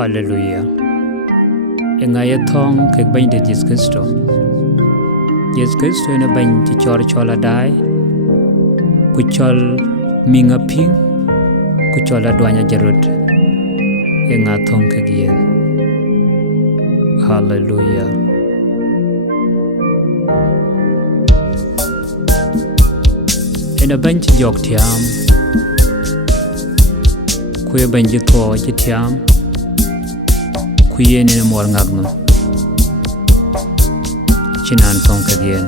Hallelujah. Engaya thong kek bain de Jesus Christo. Jesus Christo ina bain ti chor chola dai. Kuchol minga ping. Kuchola duanya jarut. Enga thong kek yen. Hallelujah. Ina bain ti jok tiam. Kuya bain ji to ji tiam. Kuyen ina mor ngagno. Chinan thong kek yen.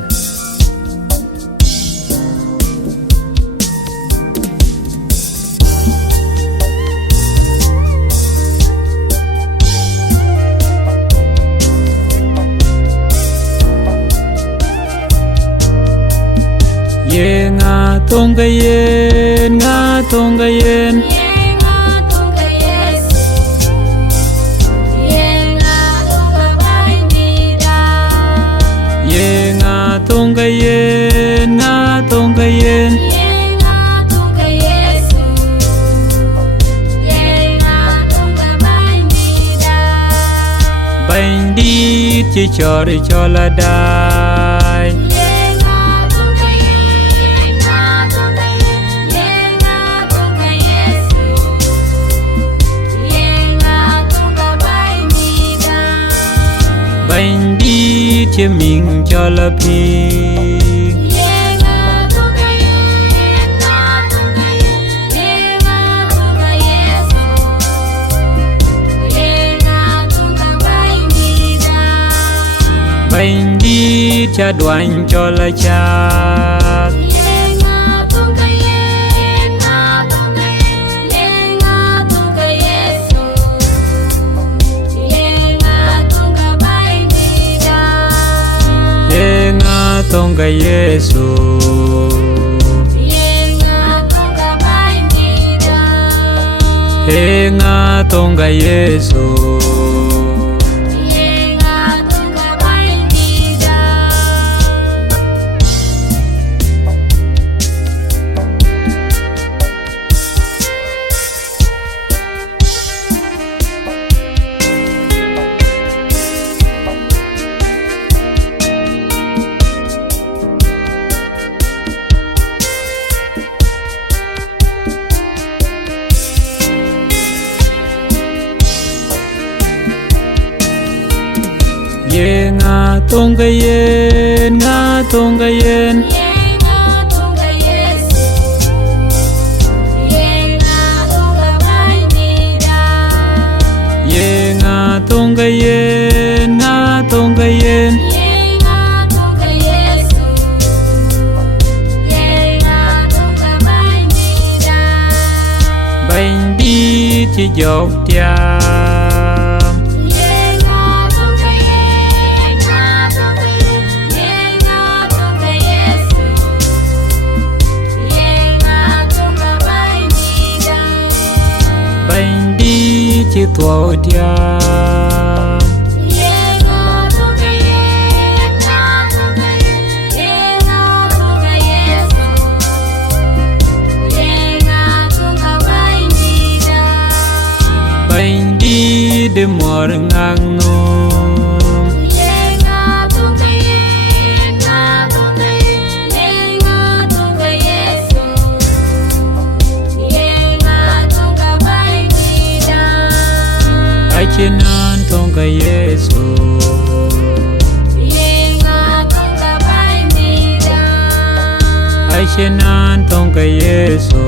Ye nga thong kek yen, nga thong kek yen. Thong kek yen, nga thong kek yen. Bain đi chỉ cho là đai. Bain đi chỉ mình cho là phi. Bain đi cha đoan cho là cha. Thong kek Yesu. He nga thong kek Yesu. Ye nga thong kek yen, nga thong kek yen. Ye nga thong kek yen, nga thong kek yen. Bain đi chỉ dọc tiam. Bain đi chỉ thua tiam. Bain đi de mor ngang ngom. Ai chinan thong kek Yesu. Ai chinan thong kek Yesu.